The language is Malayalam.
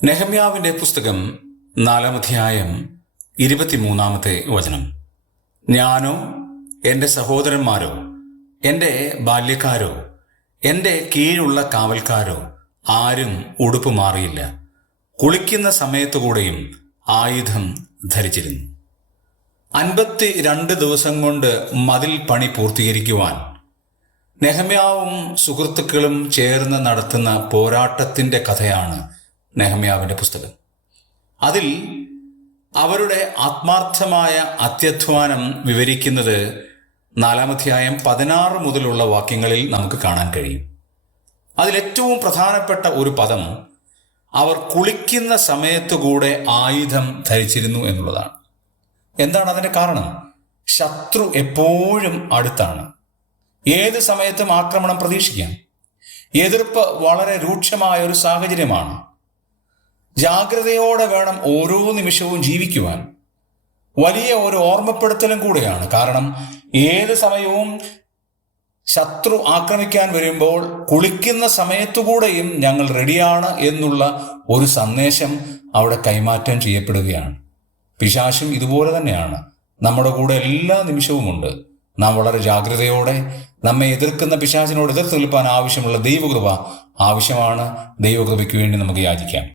നെഹമ്യാവിന്റെ പുസ്തകം 4-ാം അധ്യായം 23-ാമത്തെ വചനം. ഞാനോ എൻ്റെ സഹോദരന്മാരോ എൻ്റെ ബാല്യക്കാരോ എൻ്റെ കീഴുള്ള കാവൽക്കാരോ ആരും ഉടുപ്പ് മാറിയില്ല. കുളിക്കുന്ന സമയത്തുകൂടെയും ആയുധം ധരിച്ചിരുന്നു. 52 ദിവസം കൊണ്ട് മതിൽ പണി പൂർത്തീകരിക്കുവാൻ നെഹമ്യാവും സുഹൃത്തുക്കളും ചേർന്ന് നടത്തുന്ന പോരാട്ടത്തിന്റെ കഥയാണ് നെഹമ്യാവിന്റെ പുസ്തകം. അതിൽ അവരുടെ ആത്മാർത്ഥമായ അത്യധ്വാനം വിവരിക്കുന്നത് 4-ാം അധ്യായം 16 മുതലുള്ള വാക്യങ്ങളിൽ നമുക്ക് കാണാൻ കഴിയും. അതിലേറ്റവും പ്രധാനപ്പെട്ട ഒരു പദം അവർ കുളിക്കുന്ന സമയത്തുകൂടെ ആയുധം ധരിച്ചിരുന്നു എന്നുള്ളതാണ്. എന്താണ് അതിന്റെ കാരണം? ശത്രു എപ്പോഴും അടുത്താണ്. ഏത് സമയത്തും ആക്രമണം പ്രതീക്ഷിക്കാം. എതിർപ്പ് വളരെ രൂക്ഷമായ ഒരു സാഹചര്യമാണ്. ജാഗ്രതയോടെ വേണം ഓരോ നിമിഷവും ജീവിക്കുവാൻ. വലിയ ഒരു ഓർമ്മപ്പെടുത്തലും കൂടെയാണ്. കാരണം ഏത് സമയവും ശത്രു ആക്രമിക്കാൻ വരുമ്പോൾ കുളിക്കുന്ന സമയത്തുകൂടെയും ഞങ്ങൾ റെഡിയാണ് എന്നുള്ള ഒരു സന്ദേശം അവിടെ കൈമാറ്റം ചെയ്യപ്പെടുകയാണ്. പിശാചും ഇതുപോലെ തന്നെയാണ്. നമ്മുടെ കൂടെ എല്ലാ നിമിഷവുമുണ്ട്. നാം വളരെ ജാഗ്രതയോടെ നമ്മെ എതിർക്കുന്ന പിശാചിനോട് എതിർത്ത് നിൽപ്പാൻ ആവശ്യമുള്ള ദൈവകൃപ ആവശ്യമാണ്. ദൈവകൃപയ്ക്ക് വേണ്ടി നമുക്ക് യാചിക്കാം.